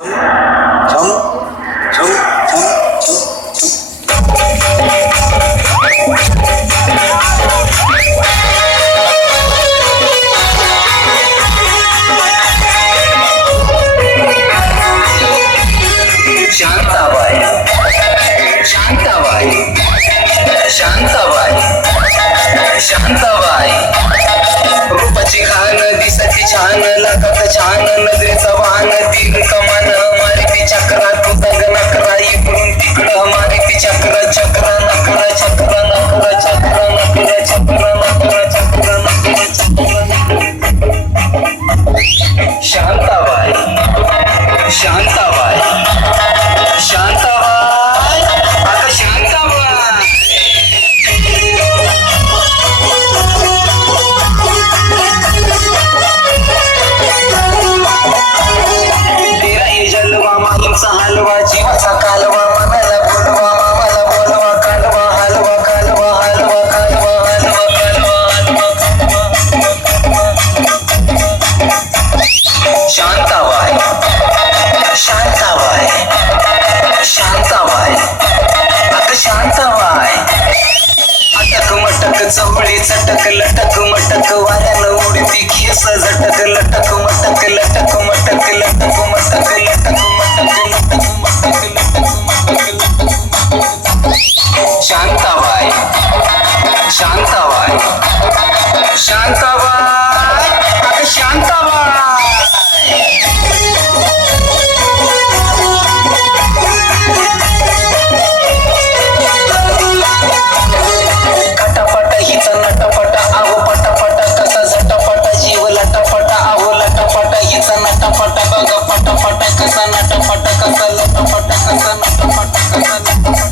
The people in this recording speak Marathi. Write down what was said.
झम झम झम शांताबाई शांताबाई शांताबाई शांताबाई रूपाची खान दिसती छान लागत छान नजरेचा वाहन तीन कमान मारिती चक्रा तुतग नकरा इकडून तिकडं मारिती चक्र चक्र नकरा चक्र नकरा चक्र नकरा चक्र नकरा चक्र नकरा चक्र शांताबाई शांताबाई शांताबाई आता शांताबाई हलवा जीवाचा कालवा मनाला बोलवा मामाला बोलवा कालवा हलवा कालवा हलवा कालवा हलवा कालवा हलवा शांताबाई शांताबाई शांताबाई आता शांताबाई अटक मटक चवळी चटक लटक मटक वाऱ्यानं उडती केस झटक लटक मटक लटक मटक लटक मटक लटक मटक शांताबाई शांताबाई शांताबाई आता शांताबाई खटापट हिचा नटपट आहो पटापट कसा झटपट जीव लटपट आहो लटपट हिचा नटपट बघ पटापट कसा नटपट कसा लटपट कसा नटपट कसा